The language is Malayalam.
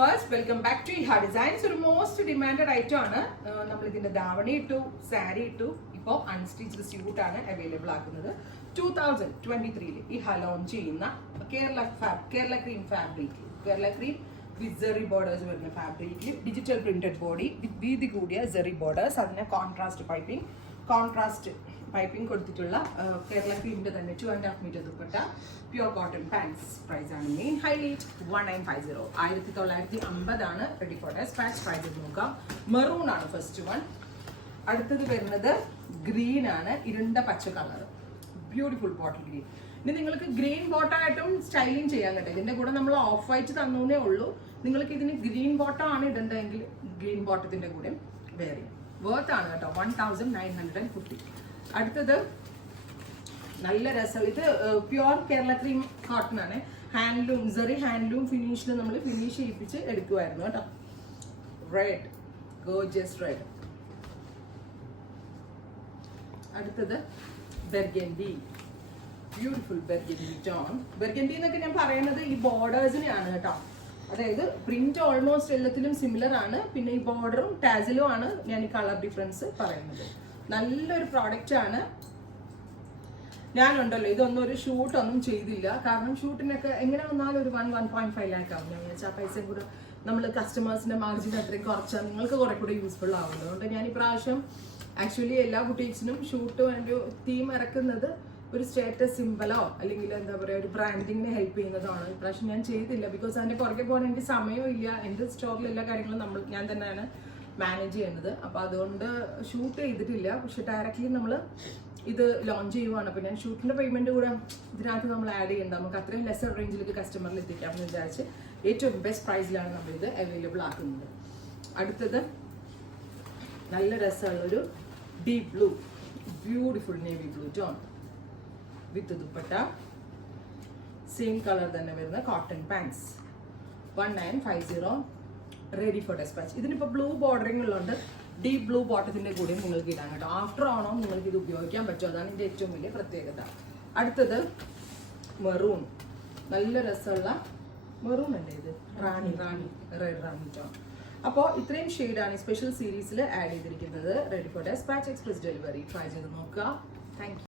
First, welcome back to Iha Designs. ഒരു മോസ്റ്റ് ഡിമാൻഡഡ് ഐറ്റം ആണ്. നമ്മൾ ഇതിന്റെ ധാവണി ഇട്ടു, സാരി ഇട്ടു, ഇപ്പോൾ അൺസ്റ്റിച്ച്ഡ് സ്യൂട്ട് ആണ് അവൈലബിൾ ആക്കുന്നത്. 2023 ഇഹ ലോഞ്ച് ചെയ്യുന്ന Kerala cream fabric, Kerala cream with zari borders വരുന്ന ഫാബ്രിക്കിൽ ഡിജിറ്റൽ പ്രിന്റഡ് ബോഡി വിത്ത് വീതി കൂടിയ സെറി ബോർഡേഴ്സ്, അതിന് കോൺട്രാസ്റ്റ് പൈപ്പിംഗ് കൊടുത്തിട്ടുള്ള കേരള ക്രീമിന്റെ തന്നെ 2.5 metre dupatta, pure cotton pants. Price ആണ് മെയിൻ ഹൈലൈറ്റ് 1950. 1950 ആണ്. Ready for dispatch. പ്രൈസ് നോക്കാം. മെറൂൺ ആണ് ഫസ്റ്റ് വൺ. അടുത്തത് വരുന്നത് ഗ്രീൻ ആണ്, ഇരുണ്ട പച്ച കളർ, ബ്യൂട്ടിഫുൾ ബോട്ടിൽ ഗ്രീൻ. ഇനി നിങ്ങൾക്ക് ഗ്രീൻ ബോട്ടായിട്ടും സ്റ്റൈലിംഗ് ചെയ്യാൻ കേട്ടോ. ഇതിന്റെ കൂടെ നമ്മൾ ഓഫ് വൈറ്റ് തന്നേ ഉള്ളൂ. നിങ്ങൾക്ക് ഇതിന് ഗ്രീൻ ബോട്ടം ആണ് ഇടേണ്ടതെങ്കിൽ ഗ്രീൻ ബോട്ടത്തിന്റെ കൂടെ വേറെ വർത്ത് ആണ് കേട്ടോ. 1950. അടുത്തത് നല്ല രസം. ഇത് പ്യുവർ കേരള ക്രീം കോട്ടൺ ആണ്. ഹാൻഡ്ലൂം സെറി ഹാൻഡ്ലൂം ഫിനിഷിൽ നമ്മൾ ഫിനിഷ് ചെയ്യിപ്പിച്ച് എടുക്കുമായിരുന്നു കേട്ടോ. Red, gorgeous red. അടുത്തത് burgundy, beautiful burgundy tone. Burgundy എന്നൊക്കെ ഞാൻ പറയുന്നത് ഈ ബോർഡേഴ്സിനെയാണ് കേട്ടോ. അതായത് പ്രിന്റ് ഓൾമോസ്റ്റ് എല്ലാത്തിലും സിമിലർ ആണ്. പിന്നെ ഈ ബോർഡറും ടാസിലും ആണ് ഞാൻ ഈ കളർ ഡിഫറൻസ് പറയുന്നത്. നല്ലൊരു പ്രോഡക്റ്റ് ആണ്. ഞാനുണ്ടല്ലോ ഇതൊന്നും ഒരു ഷൂട്ടൊന്നും ചെയ്തില്ല. കാരണം ഷൂട്ടിനൊക്കെ എങ്ങനെ വന്നാലും ഒരു 1.5 ലാക്ക് ആവും. ഞാൻ വിചാരിച്ചാൽ ആ പൈസയും കൂടെ നമ്മൾ കസ്റ്റമേഴ്സിന്റെ മാർജിൻ അത്രയും കുറച്ചാൽ നിങ്ങൾക്ക് കുറെ കൂടെ യൂസ്ഫുൾ ആവുന്നത്. അതുകൊണ്ട് ഞാൻ ഈ പ്രാവശ്യം ആക്ച്വലി എല്ലാ ബുട്ടീക്സിനും ഷൂട്ട് ഒരു തീം ഇറക്കുന്നത് ഒരു സ്റ്റേറ്റസ് സിമ്പലോ അല്ലെങ്കിൽ എന്താ പറയുക ഒരു ബ്രാൻഡിങ്ങിനെ ഹെൽപ്പ് ചെയ്യുന്നതാണ്. ഇപ്രാവശ്യം ഞാൻ ചെയ്തില്ല. ബിക്കോസ് അതിന്റെ പുറകെ പോകാൻ എനിക്ക് സമയവും ഇല്ല. എൻ്റെ സ്റ്റോറിൽ എല്ലാ കാര്യങ്ങളും ഞാൻ തന്നെയാണ് മാനേജ് ചെയ്യുന്നത്. അപ്പോൾ അതുകൊണ്ട് ഷൂട്ട് ചെയ്തിട്ടില്ല. പക്ഷെ ഡയറക്റ്റ്ലി നമ്മൾ ഇത് ലോഞ്ച് ചെയ്യുവാണ്. അപ്പോൾ ഞാൻ ഷൂട്ടിൻ്റെ പേയ്മെൻറ്റ് കൂടെ ഇതിനകത്ത് നമ്മൾ ആഡ് ചെയ്യേണ്ട, നമുക്ക് അത്രയും ലെസർ റേഞ്ചിലേക്ക് കസ്റ്റമറിൽ എത്തിക്കാം എന്ന് വിചാരിച്ച് ഏറ്റവും ബെസ്റ്റ് പ്രൈസിലാണ് നമ്മളിത് അവൈലബിൾ ആക്കുന്നത്. അടുത്തത് നല്ല രസമുള്ളൊരു deep blue, beautiful navy blue tone with dupatta, same colour തന്നെ വരുന്ന cotton pants. 1950. Ready for dispatch. ഇതിനിപ്പോൾ ബ്ലൂ ബോർഡറിംഗ് ഉള്ളതുകൊണ്ട് ഡീപ് ബ്ലൂ ബോട്ടത്തിന്റെ കൂടെ നിങ്ങൾക്ക് ഇടാൻ കേട്ടോ. ആഫ്റ്റർ ഓണോ നിങ്ങൾക്ക് ഇത് ഉപയോഗിക്കാൻ പറ്റും. അതാണ് ഇതിന്റെ ഏറ്റവും വലിയ പ്രത്യേകത. അടുത്തത് മെറൂൺ, നല്ല രസമുള്ള മെറൂൺ അല്ലേ ഇത്, റെഡ് റാണി ടോൺ. അപ്പോൾ ഇത്രയും ഷെയ്ഡാണ് സ്പെഷ്യൽ സീരീസിൽ ആഡ് ചെയ്തിരിക്കുന്നത്. Ready for dispatch, express delivery. Try ചെയ്ത് നോക്കുക. Thank U.